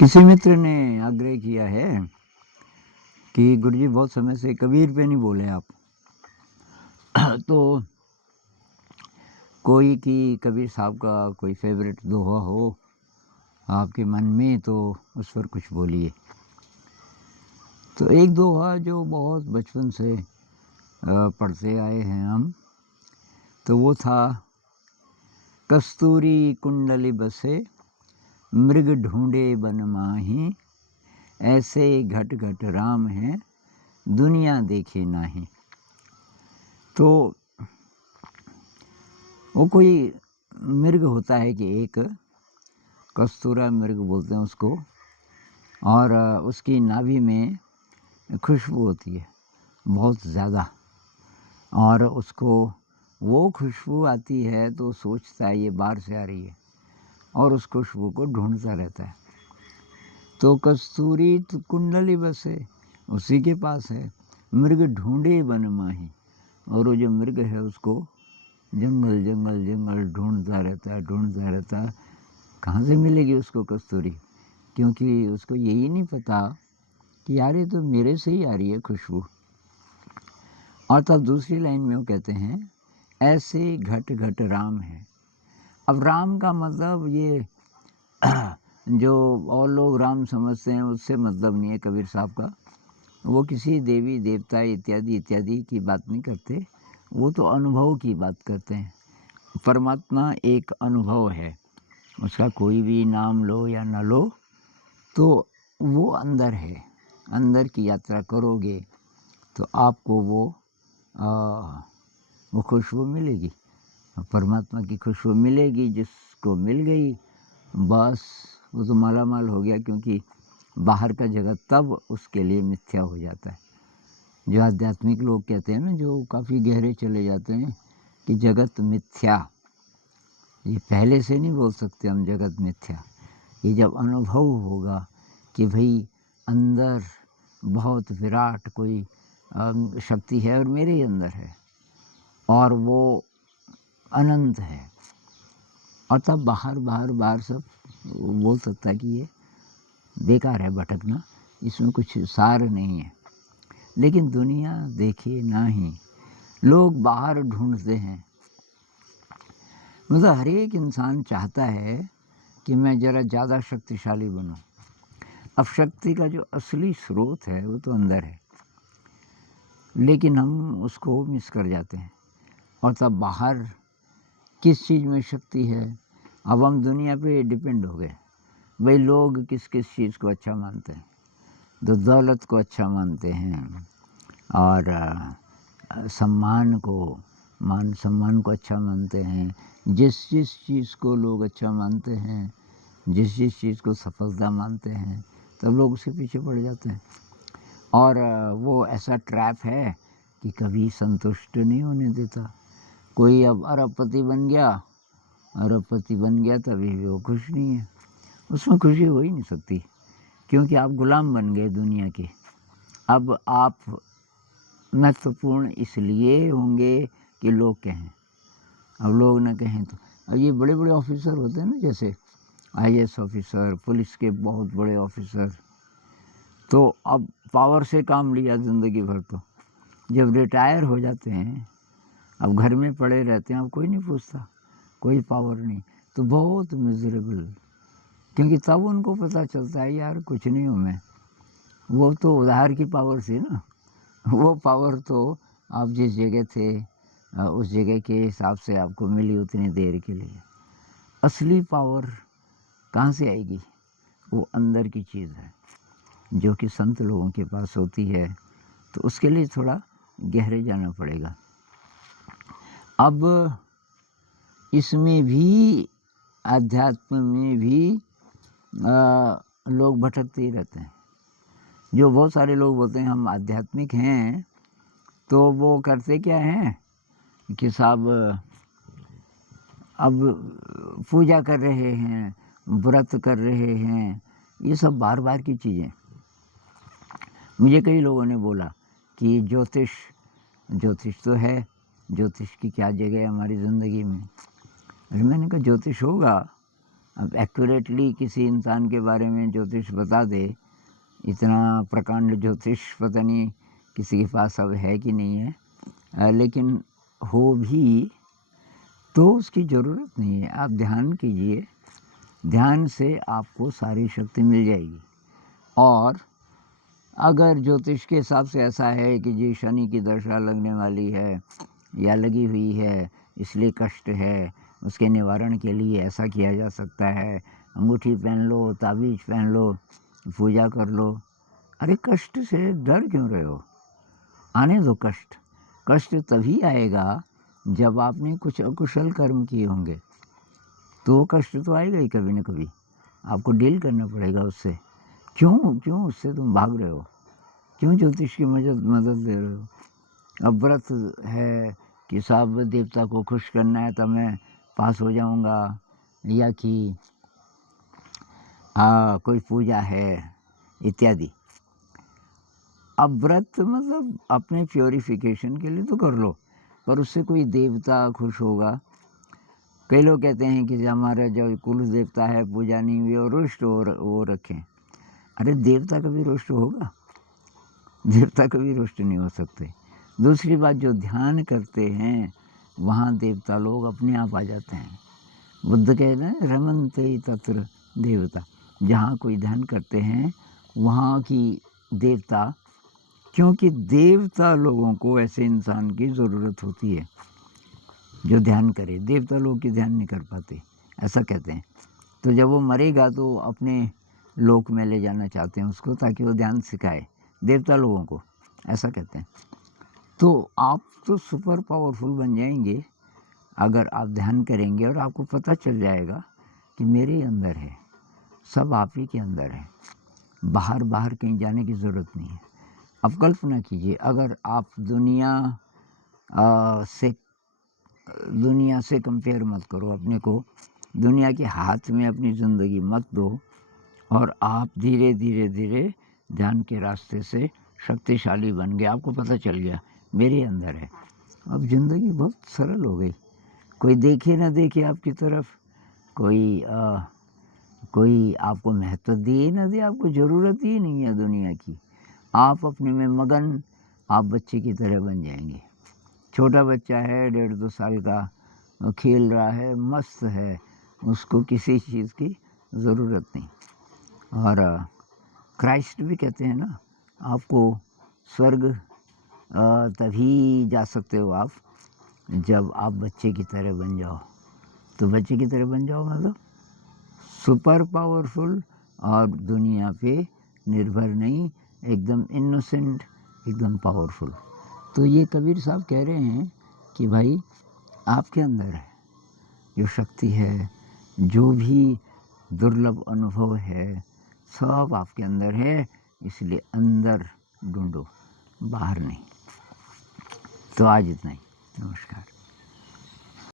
किसी मित्र ने आग्रह किया है कि गुरुजी बहुत समय से कबीर पे नहीं बोले आप। तो कोई कि कबीर साहब का कोई फेवरेट दोहा हो आपके मन में तो उस पर कुछ बोलिए। तो एक दोहा जो बहुत बचपन से पढ़ते आए हैं हम, तो वो था, कस्तूरी कुंडली बसे मृग ढूंढे बन माही, ऐसे घट घट राम हैं दुनिया देखे नाही। तो वो कोई मृग होता है कि एक कस्तूरा मृग बोलते हैं उसको, और उसकी नाभि में खुशबू होती है बहुत ज़्यादा, और उसको वो खुशबू आती है तो सोचता है ये बाहर से आ रही है और उस खुशबू को ढूंढता रहता है। तो कस्तूरी कुंडली बसे उसी के पास है, मृग ढूंढे बन माही, और वो जो मृग है उसको जंगल जंगल जंगल ढूंढता रहता है। कहाँ से मिलेगी उसको कस्तूरी, क्योंकि उसको यही नहीं पता कि यार ये तो मेरे से ही आ रही है खुशबू। और तब दूसरी लाइन में वो कहते हैं, ऐसे घट घट राम है। अब राम का मतलब ये जो और लोग राम समझते हैं उससे मतलब नहीं है कबीर साहब का। वो किसी देवी देवता इत्यादि इत्यादि की बात नहीं करते, वो तो अनुभव की बात करते हैं। परमात्मा एक अनुभव है, उसका कोई भी नाम लो या न लो, तो वो अंदर है। अंदर की यात्रा करोगे तो आपको वो खुशबू मिलेगी, परमात्मा की खुशबू मिलेगी। जिसको मिल गई बस वो तो माला माल हो गया, क्योंकि बाहर का जगत तब उसके लिए मिथ्या हो जाता है। जो आध्यात्मिक लोग कहते हैं ना, जो काफ़ी गहरे चले जाते हैं कि जगत मिथ्या, ये पहले से नहीं बोल सकते हम जगत मिथ्या। ये जब अनुभव होगा कि भाई अंदर बहुत विराट कोई शक्ति है और मेरे ही अंदर है और वो अनंत है, और तब बाहर सब बोल सकता है कि ये बेकार है भटकना, इसमें कुछ सार नहीं है। लेकिन दुनिया देखे नहीं, लोग बाहर ढूंढते हैं। मतलब हर एक इंसान चाहता है कि मैं ज़रा ज़्यादा शक्तिशाली बनूं। अब शक्ति का जो असली स्रोत है वो तो अंदर है, लेकिन हम उसको मिस कर जाते हैं। और तब बाहर किस चीज़ में शक्ति है, अब हम दुनिया पे डिपेंड हो गए। भाई लोग किस किस चीज़ को अच्छा मानते हैं, तो दौलत को अच्छा मानते हैं, और सम्मान को अच्छा मानते हैं। जिस चीज़ को लोग अच्छा मानते हैं, जिस चीज़ को सफलता मानते हैं, तब लोग उसके पीछे पड़ जाते हैं। और वो ऐसा ट्रैप है कि कभी संतुष्ट नहीं होने देता। कोई अब अरबपति बन गया तभी भी वो खुश नहीं है, उसमें खुशी हो ही नहीं सकती, क्योंकि आप गुलाम बन गए दुनिया के। अब आप महत्वपूर्ण इसलिए होंगे कि लोग कहें, अब लोग ना कहें तो। अब ये बड़े बड़े ऑफिसर होते हैं ना, जैसे IAS ऑफिसर, पुलिस के बहुत बड़े ऑफिसर, तो अब पावर से काम लिया ज़िंदगी भर, तो जब रिटायर हो जाते हैं अब घर में पड़े रहते हैं, अब कोई नहीं पूछता, कोई पावर नहीं, तो बहुत मिजरेबल। क्योंकि तब उनको पता चलता है यार कुछ नहीं हूँ मैं, वो तो उधार की पावर थी ना, वो पावर तो आप जिस जगह थे उस जगह के हिसाब से आपको मिली उतनी देर के लिए। असली पावर कहाँ से आएगी, वो अंदर की चीज़ है जो कि संत लोगों के पास होती है, तो उसके लिए थोड़ा गहरे जाना पड़ेगा। अब इसमें भी, अध्यात्म में भी लोग भटकते ही रहते हैं। जो बहुत सारे लोग बोलते हैं हम आध्यात्मिक हैं, तो वो करते क्या हैं कि साहब अब पूजा कर रहे हैं, व्रत कर रहे हैं, ये सब बार बार की चीज़ें। मुझे कई लोगों ने बोला कि ज्योतिष तो है, ज्योतिष की क्या जगह है हमारी ज़िंदगी में। अरे मैंने कहा ज्योतिष होगा, अब एक्यूरेटली किसी इंसान के बारे में ज्योतिष बता दे, इतना प्रकांड ज्योतिष पता नहीं किसी के पास अब है कि नहीं है, लेकिन हो भी तो उसकी ज़रूरत नहीं है। आप ध्यान कीजिए, ध्यान से आपको सारी शक्ति मिल जाएगी। और अगर ज्योतिष के हिसाब से ऐसा है कि जी शनि की दशा लगने वाली है या लगी हुई है इसलिए कष्ट है, उसके निवारण के लिए ऐसा किया जा सकता है, अंगूठी पहन लो, ताबीज़ पहन लो, पूजा कर लो। अरे कष्ट से डर क्यों रहे हो? आने दो कष्ट। कष्ट तभी आएगा जब आपने कुछ अकुशल कर्म किए होंगे, तो वो कष्ट तो आएगा ही कभी न कभी, आपको डील करना पड़ेगा उससे। क्यों उससे तुम भाग रहे हो? क्यों ज्योतिष की मदद ले रहे हो? अब व्रत है कि सब देवता को खुश करना है तब मैं पास हो जाऊंगा, या कि कोई पूजा है इत्यादि। अब व्रत मतलब अपने प्योरिफिकेशन के लिए तो कर लो, पर उससे कोई देवता खुश होगा? कई लोग कहते हैं कि हमारा जो कुल देवता है पूजा नहीं हुई और रुष्ट वो रखें। अरे देवता कभी रुष्ट होगा? देवता कभी रुष्ट नहीं हो सकते। दूसरी बात, जो ध्यान करते हैं वहाँ देवता लोग अपने आप आ जाते हैं। बुद्ध कहते हैं रमन्ते तत्र देवता, जहाँ कोई ध्यान करते हैं वहाँ की देवता, क्योंकि देवता लोगों को ऐसे इंसान की ज़रूरत होती है जो ध्यान करे। देवता लोग की ध्यान नहीं कर पाते, ऐसा कहते हैं। तो जब वो मरेगा तो अपने लोक में ले जाना चाहते हैं उसको, ताकि वो ध्यान सिखाए देवता लोगों को, ऐसा कहते हैं। तो आप तो सुपर पावरफुल बन जाएंगे अगर आप ध्यान करेंगे, और आपको पता चल जाएगा कि मेरे अंदर है, सब आप ही के अंदर है, बाहर कहीं जाने की ज़रूरत नहीं है। अब कल्पना कीजिए, अगर आप दुनिया से कंपेयर मत करो अपने को, दुनिया के हाथ में अपनी ज़िंदगी मत दो, और आप धीरे धीरे ध्यान के रास्ते से शक्तिशाली बन गए। आपको पता चल गया मेरे अंदर है, अब ज़िंदगी बहुत सरल हो गई। कोई देखे ना देखे आपकी तरफ, कोई आपको महत्व दिए ना दे, आपको ज़रूरत ही नहीं है दुनिया की। आप अपने में मगन, आप बच्चे की तरह बन जाएंगे। छोटा बच्चा है 1.5-2 साल का, खेल रहा है, मस्त है, उसको किसी चीज़ की ज़रूरत नहीं। और क्राइस्ट भी कहते हैं ना, आपको स्वर्ग तभी जा सकते हो आप जब आप बच्चे की तरह बन जाओ। तो बच्चे की तरह बन जाओ मतलब सुपर पावरफुल, और दुनिया पे निर्भर नहीं, एकदम इनोसेंट, एकदम पावरफुल। तो ये कबीर साहब कह रहे हैं कि भाई आपके अंदर है जो शक्ति है, जो भी दुर्लभ अनुभव है, सब आपके अंदर है, इसलिए अंदर ढूंढो, बाहर नहीं। तो आज इतना ही, नमस्कार।